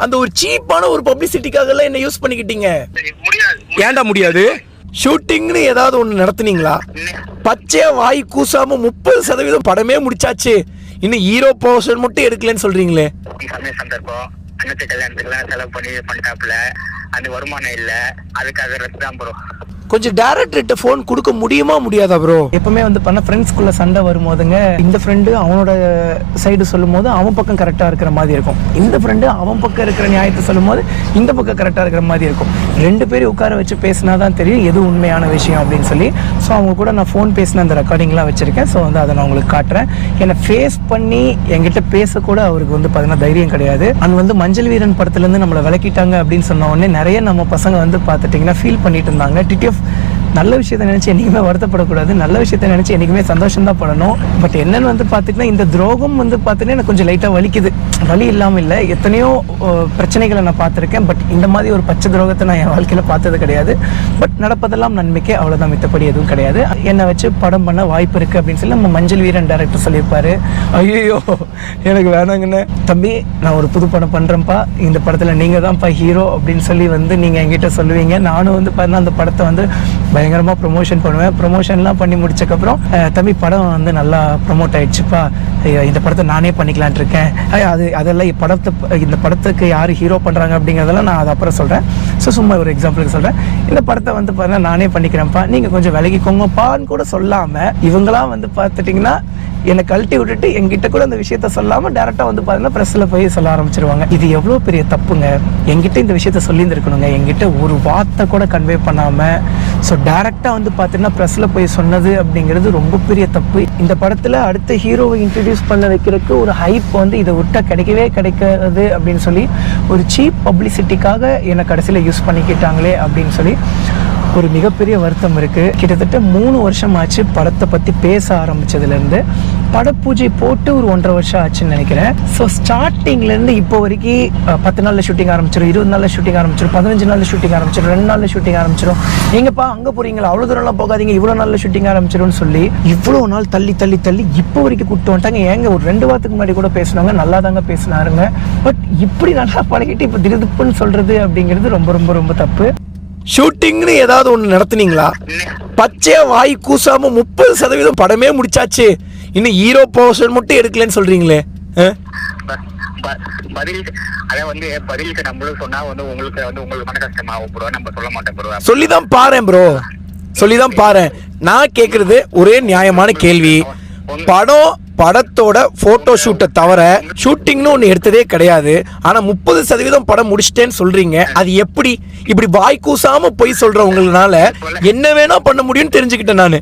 அந்த ஒரு சீப்பான ஒரு பப்ளிசிட்டிக்காக எல்லாம் என்ன யூஸ் பண்ணிக்கிட்டீங்க. ஏன்டா முடியாது? ஷூட்டிங்னு ஏதாவது ஒண்ணு நடத்துனீங்களா? பச்சையா வாய் கூசாம 30% படமே முடிச்சாச்சு, இன்னும் ஹீரோ போர்ஷன் மட்டும் எடுக்கலன்னு சொல்றீங்களே. சந்தர்ப்பம் அன்னத்து கல்யாணத்துக்குலாம் செலவு பண்ணிட்டாப்புல, அந்த வருமானம் இல்ல, அதுக்காக ரத்து தான் ப்ரோ. கொஞ்சம் டைரக்டர்கிட்ட ஃபோன் கொடுக்க முடியுமா முடியாதா ப்ரோ? எப்பவுமே வந்து பண்ண ஃப்ரெண்ட்ஸ்குள்ள சண்டை வரும்போதுங்க, இந்த ஃப்ரெண்டு அவனோட சைடு சொல்லும் போது அவன் பக்கம் கரெக்டாக இருக்கிற மாதிரி இருக்கும், இந்த ஃப்ரெண்டு அவன் பக்கம் இருக்கிற நியாயத்தை சொல்லும் போது இந்த பக்கம் கரெக்டாக இருக்கிற மாதிரி இருக்கும். ரெண்டு பேரும் உட்கார வச்சு பேசினா தான் தெரியும் எது உண்மையான விஷயம் அப்படின்னு சொல்லி. ஸோ அவங்க கூட நான் ஃபோன் பேசின அந்த ரெக்கார்டிங்லாம் வச்சுருக்கேன். ஸோ வந்து அதை நான் உங்களுக்கு காட்டுறேன். என்னை ஃபேஸ் பண்ணி என்கிட்ட பேசக்கூட அவருக்கு வந்து பார்த்தீங்கன்னா தைரியம் கிடையாது. அண்ட் வந்து மஞ்சள் வீரன் படத்துலேருந்து நம்மளை விளக்கிட்டாங்க அப்படின்னு சொன்ன உடனே நிறைய நம்ம பசங்க வந்து பார்த்துட்டிங்கன்னா ஃபீல் பண்ணிட்டு இருந்தாங்க. டிடிஎஃப் நல்ல விஷயத்தை நினச்சி என்றைக்குமே வருத்தப்படக்கூடாது, நல்ல விஷயத்தை நினச்சி என்றைக்குமே சந்தோஷம் தான் படணும். பட் என்னென்னு வந்து பார்த்திங்கன்னா இந்த துரோகம் வந்து பார்த்திங்கன்னா எனக்கு கொஞ்சம் லைட்டாக வலிக்குது. வலி இல்லாமல் இல்லை, எத்தனையோ பிரச்சனைகளை நான் பார்த்துருக்கேன். பட் இந்த மாதிரி ஒரு பச்சை துரோகத்தை நான் என் வாழ்க்கையில் பார்த்தது கிடையாது. பட் நடப்பதெல்லாம் நன்மைக்கே, அவ்வளோதான், மித்தப்படி எதுவும் கிடையாது. என்னை வச்சு படம் பண்ண வாய்ப்பு இருக்குது அப்படின்னு சொல்லி நம்ம மஞ்சள் வீரன் டைரக்டர் சொல்லியிருப்பாரு. ஐயோ எனக்கு வேணாங்கண்ணே, தம்பி நான் ஒரு புது படம் பண்ணுறேன்ப்பா, இந்த படத்தில் நீங்கள் தான்ப்பா ஹீரோ அப்படின்னு சொல்லி வந்து நீங்கள் என்கிட்ட சொல்லுவீங்க. நானும் வந்து பார்த்தீங்கன்னா அந்த படத்தை வந்து பயங்கரமாக ப்ரொமோஷன் பண்ணுவேன். ப்ரொமோஷன்லாம் பண்ணி முடிச்சக்கப்புறம் தம்பி படம் வந்து நல்லா ப்ரொமோட் ஆகிடுச்சுப்பா, இந்த படத்தை நானே பண்ணிக்கலான் இருக்கேன், அதெல்லாம் இந்த படத்துக்கு யார் ஹீரோ பண்ணுறாங்க அப்படிங்கிறதெல்லாம் நான் அதை அப்புறம் சொல்கிறேன். ஸோ சும்மா ஒரு எக்ஸாம்பிளுக்கு சொல்கிறேன். இந்த படத்தை வந்து பார்த்தீங்கன்னா நானே பண்ணிக்கிறேன்ப்பா, நீங்கள் கொஞ்சம் விலகிக்கோங்கப்பான்னு கூட சொல்லாமல் இவங்களாம் வந்து பார்த்துட்டிங்கன்னா என்னை கழட்டி விட்டுட்டு என்கிட்ட கூட அந்த விஷயத்த சொல்லாமல் டேரெக்டாக வந்து பார்த்தீங்கன்னா ப்ரெஸ்ஸில் போய் சொல்ல ஆரம்பிச்சிருவாங்க. இது எவ்வளோ பெரிய தப்புங்க. என்கிட்ட இந்த விஷயத்த சொல்லியிருந்துருக்கணுங்க, என்கிட்ட ஒரு வார்த்தை கூட கன்வே பண்ணாமல் ஸோ டேரெக்டாக வந்து பார்த்தீங்கன்னா ப்ரெஸ்ஸில் போய் சொன்னது அப்படிங்கிறது ரொம்ப பெரிய தப்பு. இந்த படத்தில் அடுத்த ஹீரோவை இன்ட்ரடியூஸ் பண்ண வைக்கிறதுக்கு ஒரு ஹைப் வந்து இதை விட்டால் கிடைக்கவே கிடைக்காது அப்படின்னு சொல்லி ஒரு சீப் பப்ளிசிட்டிக்காக என்னை கடைசியில் யூஸ் பண்ணிக்கிட்டாங்களே அப்படின்னு சொல்லி ஒரு மிகப்பெரிய வருத்தம் இருக்குது. கிட்டத்தட்ட 3 வருஷம் ஆச்சு படத்தை பற்றி பேச ஆரம்பித்ததுலேருந்து. படப்பூஜை போட்டு ஒரு 1.5 வருஷம் ஆச்சுன்னு நினைக்கிறேன். ஸோ ஸ்டார்டிங்லேருந்து இப்போ வரைக்கும் 10 நாளில் ஷூட்டிங் ஆரம்பிச்சிடும், 20 நாளில் ஷூட்டிங் ஆரம்பிச்சிடும், 15 நாளில் ஷூட்டிங் ஆரம்பிச்சிடும், 2 நாளில் ஷூட்டிங் ஆரம்பிச்சிடும். எங்கப்பா அங்கே போகிறீங்களா, அவ்வளோ தூரம்லாம் போகாதீங்க, இவ்வளோ நாளில் ஷூட்டிங் ஆரம்பிச்சிடும்னு சொல்லி இவ்வளோ நாள் தள்ளி தள்ளி தள்ளி இப்போ வரைக்கும் கூப்பிட்டு வந்துட்டாங்க. ஏங்க ஒரு 2 வாரத்துக்கு முன்னாடி கூட பேசினாங்க, நல்லா தாங்க பேசினாருங்க. பட் இப்படி நல்லா பழகிட்டு இப்போ திடுதுப்புன்னு சொல்கிறது அப்படிங்கிறது ரொம்ப ரொம்ப ரொம்ப தப்பு. ஷூட்டிங்னு ஏதாவது ஒண்ணு நடத்துனீங்களா? பச்சையா வாய் கூசாம 30% படமே முடிச்சாச்சு, இன்னும் ஹீரோ போர்ஷன் மட்டும் எடுக்கலன்னு சொல்றீங்களே. பதில் அதை வந்து பதிலுக்கு நம்மளும் சொன்னா வந்து உங்களுக்கு வந்து உங்களுக்கு மன கஷ்டமாகும் ப்ரோ, நம்ம சொல்ல மாட்டேன் ப்ரோ. சொல்லிதான் பாறேன் ப்ரோ, சொல்லிதான் பாறேன். நான் கேட்கறது ஒரே நியாயமான கேள்வி. படத்தோட போட்டோ ஷூட்டை தவிர ஷூட்டிங்னு ஒன்று எடுத்ததே கிடையாது. ஆனா 30% படம் முடிச்சிட்டேன்னு சொல்றீங்க. அது எப்படி இப்படி வாய் கூசாம போய் சொல்றவங்கனால என்ன வேணா பண்ண முடியும்னு தெரிஞ்சுக்கிட்டேன் நானு.